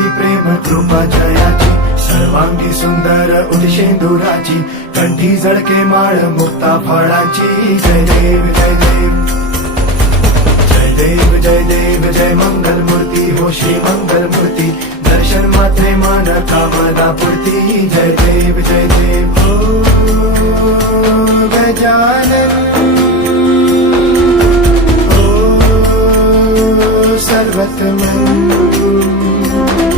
हवी प्रेम कृपा जयाची, सर्वांगी सुंदर उदिशेंदुराची, कंठी झळके माळ मुक्ता फळाची. जय देव जय देव जय देव जय देव जय मंगल मूर्ती हो श्री मंगल मूर्ती, दर्शन मात्रे मान कामना पूर्ती. जय देव जय देव ओ गजानन ओ सर्वतमन